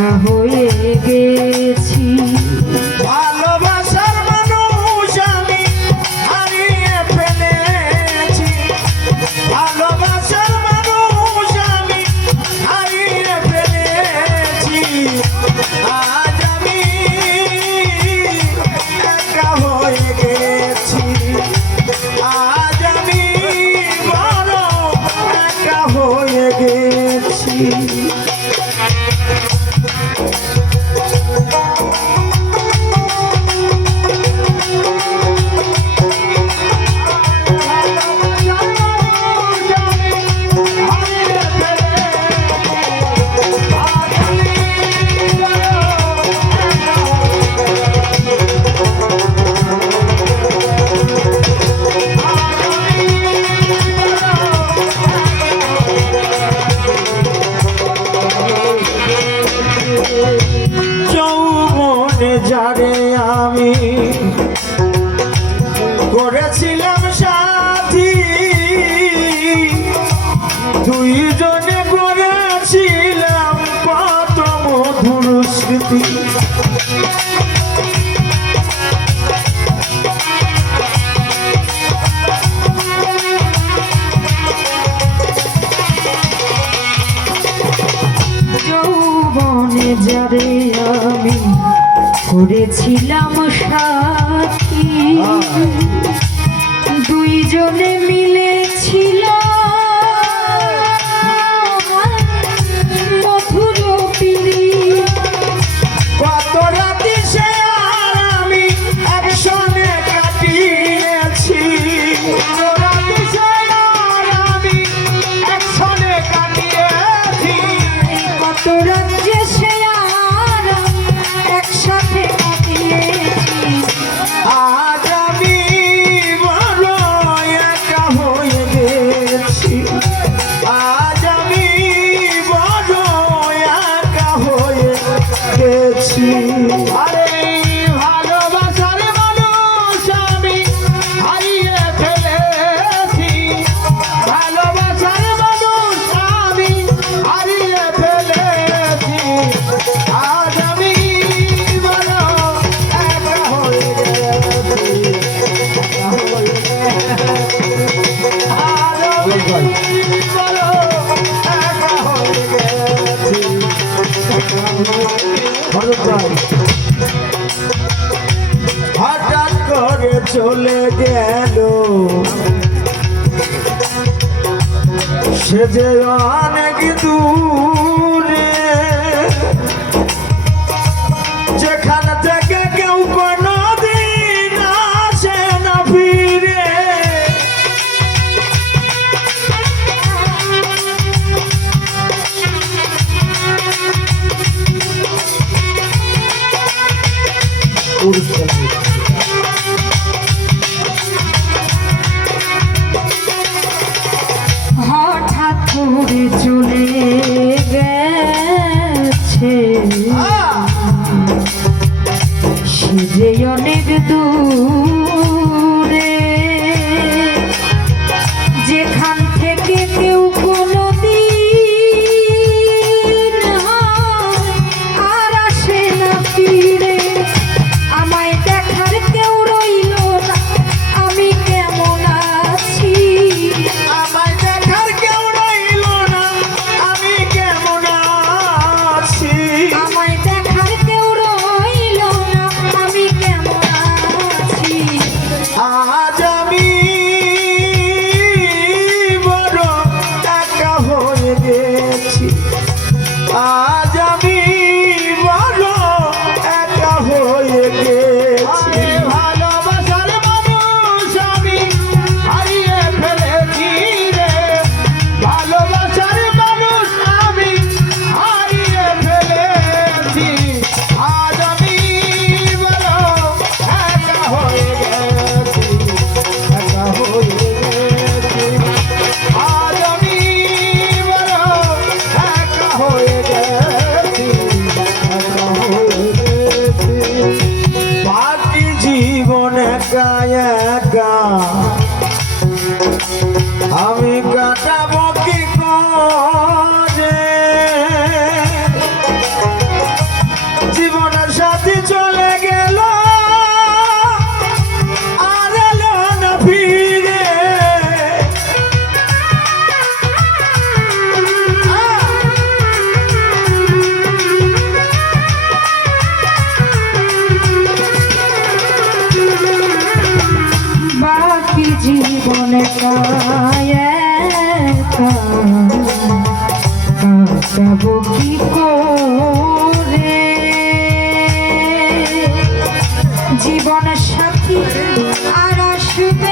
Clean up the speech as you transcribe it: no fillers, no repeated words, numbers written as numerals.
একা হয়ে গেছি। ভালোবাসার মানুষ আমি হারিয়ে ফেলেছি, ভালোবাসার মানুষ আমি হারিয়ে ফেলেছি। আজ আমি একা হয়ে গেছি, আজ আমি বড় একা হয়ে গেছি। যৌবনে যারে আমি করেছিলাম সাথী, দুইজনে করেছিলাম কত মধুর স্মৃতি। যৌবনে যারে আমি করেছিলাম সাথী, দুইজনে মিলেছিল মধুর পিড়ি। কত রাতে সে আর আমি একসঙ্গে কাটিয়েছি, কত রাতে সে আর আমি একসঙ্গে কাটিয়েছি। কত রাজ্যে সে আর একসাথে কাটিয়েছি। আজ আমি বড় একা হয়ে গেছি, আজ আমি বড় একা হয়ে গেছি। আরে ভালোবাসার মানুষ আমি হারিয়ে ফেলেছি, ভালোবাসার মানুষ আমি হারিয়ে ফেলেছি। আজ আমি বড় একা হয়ে গেছি, একা হয়ে গেছি। আজ আমি বড় একা হয়ে গেছি। হঠাৎ করে চলে গেল সে যে অনেক দূরে, যেখান থেকে কেউ কোনোদিন আসে না ফিরে। হঠাৎ করে চলে গেছে সে যে অনেক দূরে, যেখান থেকে কেউ কোনোদিন আর আসে না ফিরে। আমায় দেখার কেউ রইল না, আমি কেমন আছি। আমায় দেখার কেউ রইল না, আমি কেমন আছি। আমায় দেখার কেউ রইল না, আমি কেমন আছি। আজ আমি বড় একা হয়ে গেছি, আজ আমি বড় একা হয়ে গেছি। ভালোবাসার মানুষ আমি হারিয়ে ফেলেছি রে, ভালোবাসার মানুষ আমি হারিয়ে ফেলেছি। আজ আমি বড় একা হয়ে গেছি, একা হয়ে গেছি। আজ আমি বড় একা হয়ে গেছি, একা হয়ে গেছি। বাকি জীবন একা একা আমি কাটাবো কি করে, কি জীবনটা একা কাটাবো কি করে জীবন সাথী আর আসবে